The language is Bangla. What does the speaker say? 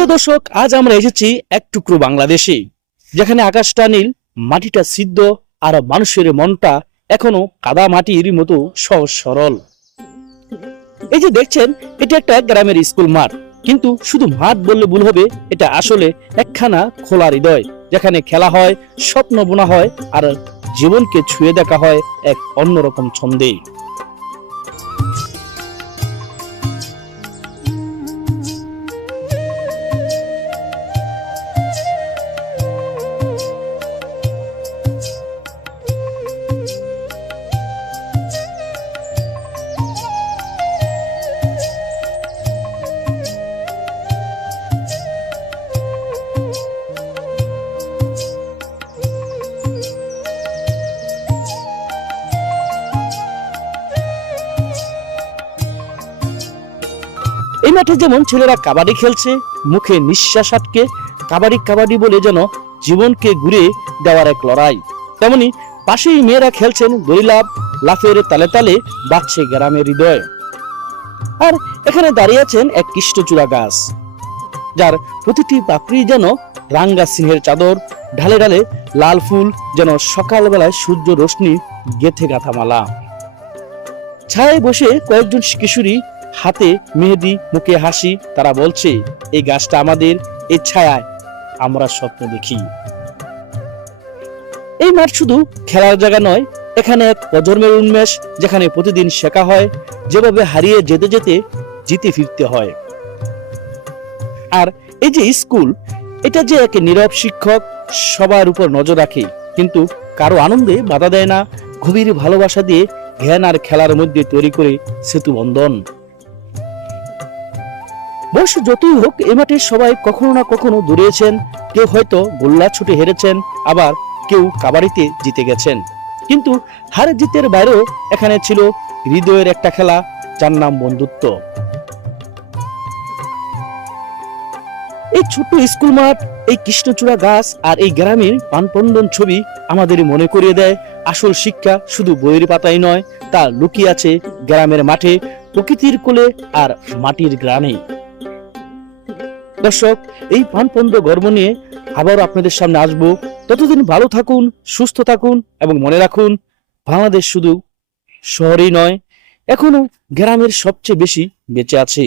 প্রিয় দর্শক, আজ আমরা এসেছি এক টুকরো বাংলাদেশে, যেখানে আকাশটা নীল, মাটিটা সিদ্ধ, আর মানুষের মনটা এখনো কাদা মাটির মতো সহজ সরল। এই যে দেখছেন, এটা একটা গ্রামের স্কুল মাঠ, কিন্তু শুধু মাঠ বললে ভুল হবে। এটা আসলে একখানা খোলা হৃদয়, যেখানে খেলা হয়, স্বপ্ন বোনা হয়, আর জীবনকে ছুঁয়ে দেখা হয় এক অন্যরকম ছন্দে। এই মাঠে যেমন ছেলেরা কাবাডি খেলছে, মুখে নিঃশ্বাস আটকে কাবাডি কাবাডি বলে যেন জীবনকে ঘুরে দেওয়ার এক লড়াই, তেমনি পাশেই মেয়েরা খেলছেন দড়িলাফ, লাফের তালে তালে বাজছে গ্রামের হৃদয়। আর এখানে দাঁড়িয়ে আছেন এক কৃষ্ণচূড়া গাছ, যার প্রতিটি পাপড়ি যেন রাঙ্গা সিংহের চাদর, ঢালে ঢালে লাল ফুল যেন সকালবেলায় সূর্য রশ্মি গেথে গাঁথা মালা। ছায়ায় বসে কয়েকজন কিশোরী, হাতে মেহেদি, মুখে হাসি। তারা বলছে, এই গাছটা আমাদের, এই ছায়ায় আমরা স্বপ্ন দেখি। এই মাঠ শুধু খেলার জায়গা নয়, এখানে এক প্রজন্মের উন্মেষ, যেখানে প্রতিদিন শেখা হয়, যেভাবে হারিয়ে যেতে যেতে জিতে ফিরতে হয়। আর এই যে স্কুল, এটা যে এক নীরব শিক্ষক, সবার উপর নজর রাখে, কিন্তু কারো আনন্দে বাধা দেয় না, গভীর ভালোবাসা দিয়ে জ্ঞান আর খেলার মধ্যে তৈরি করে সেতু বন্ধন। বয়স যতই হোক, এ মাঠে সবাই কখনো না কখনো দৌড়িয়েছেন। কেউ হয়তো গোল্লা ছুটে হেরেছেন, আবার কেউ কাবাডিতে জিতে গেছেন। কিন্তু হার জিতের বাইরেও এখানে ছিল হৃদয়ের একটা খেলা, যার নাম বন্ধুত্ব। এই ছোট্ট স্কুল মাঠ, এই কৃষ্ণচূড়া গাছ আর এই গ্রামের পানপন্দন ছবি আমাদের মনে করিয়ে দেয়, আসল শিক্ষা শুধু বইয়ের পাতায় নয়, তা লুকিয়ে আছে গ্রামের মাঠে, প্রকৃতির কোলে আর মাটির গ্রামে। দর্শক, এই প্রাণপন্দ গর্ব নিয়ে আবার আপনাদের সামনে আসবো। ততদিন ভালো থাকুন, সুস্থ থাকুন, এবং মনে রাখুন, বাংলাদেশ শুধু শহরেই নয়, এখনো গ্রামের সবচেয়ে বেশি বেঁচে আছে।